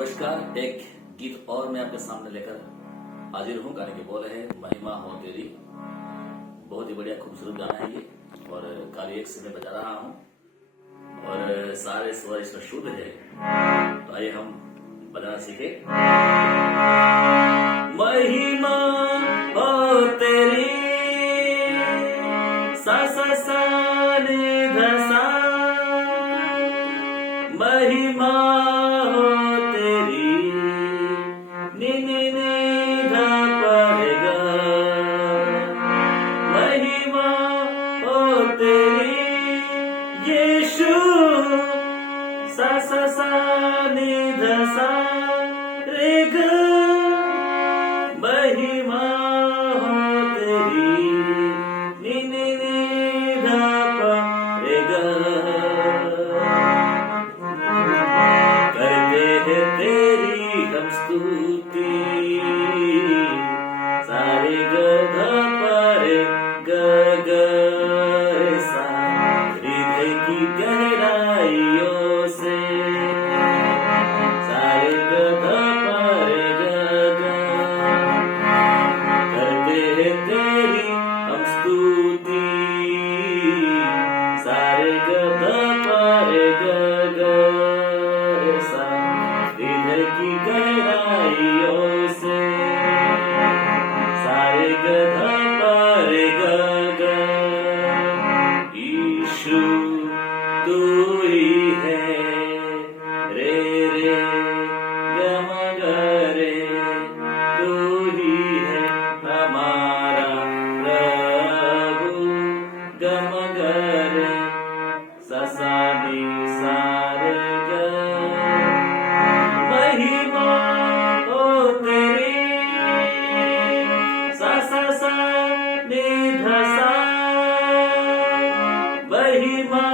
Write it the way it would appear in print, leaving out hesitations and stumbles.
नमस्कार। एक गीत और मैं आपके सामने लेकर हाजिर हूँ। गाने के बोल है महिमा हो तेरी। बहुत ही बढ़िया खूबसूरत गाना है ये और काली एक से मैं बजा रहा हूँ और सारे स्वर इसमें शुद्ध है। तो आइए हम बजाना सीखे। महिमा हो तेरी सा सा सा नि ध सा। महिमा हो तेरी नि नि नि ध प रे ग। महिमा हो तेरी यीशु सा सा सा नि ध सा रे ग। महिमा हो तेरी नि नि नि ध प रे ग। करते हैं तेरी हम स्तुति सारे ग ध प रे ग ग रे सा। हृदय की गहराइयों से सारे ग ध प रे ग ग। करते हैं तेरी हम स्तुति सारे ग ध प रे ग ग रे सा। हृदय की गहराइयों से सारे ग ध प रे ग ग। यीशु तू ही है रे रे ग म ग रे। तू ही है हमारा प्रभु ग म ग रे सा सा नि सा रे ग। महिमा हो तेरी सा सा सा नि ध सा। महिमा